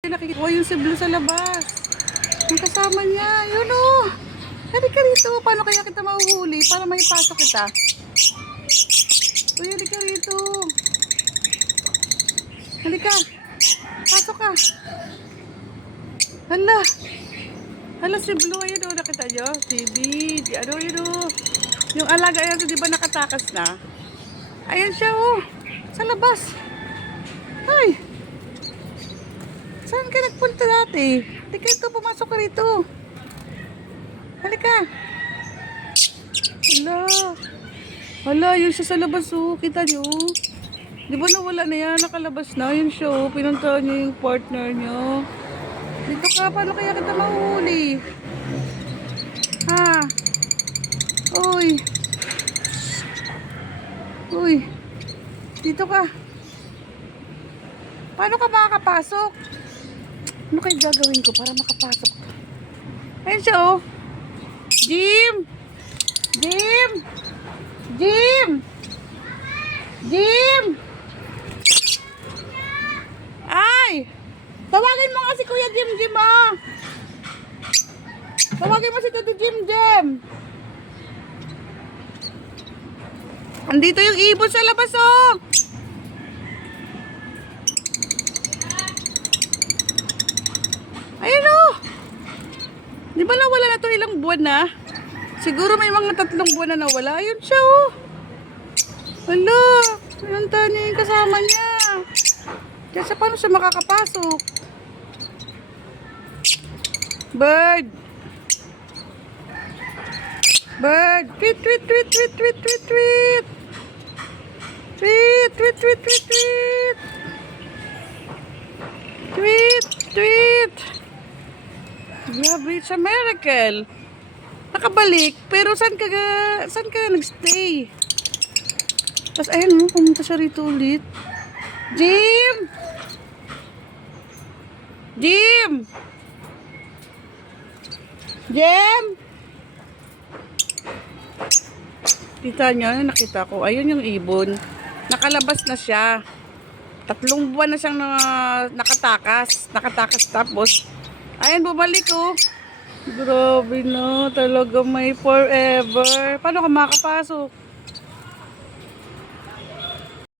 Nakikikuha yung si Blue sa labas. Ang kasama niya. Yun o. Halika rito. Paano kaya kita mahuhuli? Para may pasok kita. Uy, halika rito. Halika. Pasok ka. Hala. Hala si Blue. Ayun o. Nakita nyo? TV. Ano yun o. Yung alaga yun. Di ba nakatakas na? Ayan siya o. Sa labas. Ay. Saan ka nagpunta dati? Halika ito, pumasok ka rito. Halika. Hala. Hala, yun siya sa labas oh. Kita nyo? Di ba nawala na yan? Nakalabas na. Yun siya oh. Pinuntahan niya yung partner niya. Dito ka, paano kaya kita mahuli? Ha? Uy. Uy. Dito ka. Paano ka makakapasok? Ano kayo gagawin ko para makapasok? Ayun siya oh. Jim! Jim! Jim! Jim! Ay! Tawagin mo nga si Kuya Jim Jim ah! Tawagin mo si Tito Jim Jim! Andito yung ibon sa labas oh! Ayun o. Di ba nawala na to ilang buwan na? Siguro may mga 3 buwan na nawala. Ayun siya o. Hala. Pinuntahan niya yung kasama niya. Diyan siya paano siya makakapasok? Bird. Bird. Tweet, tweet, tweet, tweet, tweet, tweet, tweet. Tweet, tweet, tweet, tweet, tweet. Tweet, tweet. Grabe, it's a miracle. Nakabalik, pero saan ka nagstay? Tapos ayun mo, pumunta siya rito ulit. Jim! Jim! Jim! Kita niyo, nakita ko. Ayun yung ibon. Nakalabas na siya. 3 buwan na siyang nakatakas. Nakatakas tapos ayan, bumalik oh. Grabe na. Talaga may forever. Paano ka makapasok?